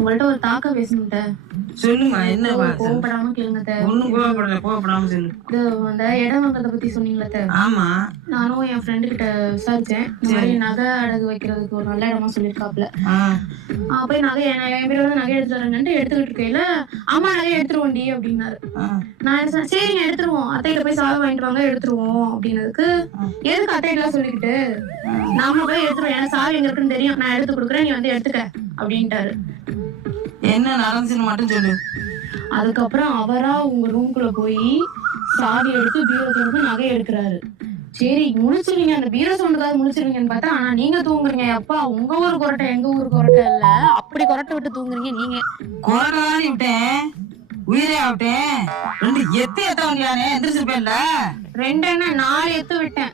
உங்கள்ட்ட ஒரு தாக்க பேசணும்ட்ட. சொல்லுமா என்ன கோவப்படாம கேளுங்க. ஒண்ணும் கோவப்படல கோவப்படாம சொல்லு. இது அந்த இடம் வாங்குறத பத்தி சொன்னீங்களா? ஆமா. நானும் என் ஃப்ரெண்டு கிட்ட விசாரிச்சேன். இந்த மாதிரி நகை அடகு வைக்கிறதுக்கு ஒரு நல்ல இடமா சொல்லியிருக்காப்ல போய் நகை என் பேரோட தான் நகை எடுத்து வரேன்ட்டு எடுத்துக்கிட்டு இருக்கையில அம்மா நகை எடுத்துருவோண்டி அப்படின்னாரு. ஆ. நான் என்ன சொன்னேன் சரிங்க எடுத்துருவோம். அத்தைகிட்ட போய் சாவி வாங்கிட்டு வாங்க எடுத்துருவோம் அப்படின்னதுக்கு எதுக்கு அத்தைகிட்ட சொல்லிக்கிட்டு நாம போய் எடுத்துருவோம். எனக்கு சாவி எங்க இருக்குன்னு தெரியும். நான் எடுத்து கொடுக்குறேன் நீ வந்து எடுத்துக்க அப்படின்ட்டாரு. என்ன நடந்துச்சுன்னு மட்டும் சொல்லு. அதுக்கப்புறம் அவரா உங்க ரூம்குள்ள போய் சாவி எடுத்து பீரோ திறந்து நகை எடுக்கிறாரு. சரி முடிச்சிருவீங்க. அந்த பீரோ சொன்னதாவது முடிச்சிருவீங்கன்னு பார்த்தா ஆனா நீங்க தூங்குறீங்க. அப்பா உங்க ஊர் கொரட்டை எங்க ஊர் கொரட்டை இல்ல. அப்படி கொரட்டை விட்டு தூங்குறீங்க நீங்க. கொரடாடி விட்டேன். உயிரே விட்டேன். ரெண்டு எத்து எத்த வண்டியானே? எந்திரிச்சிருப்பேன்ல. ரெண்டு என்ன? நாலு எத்து விட்டேன்.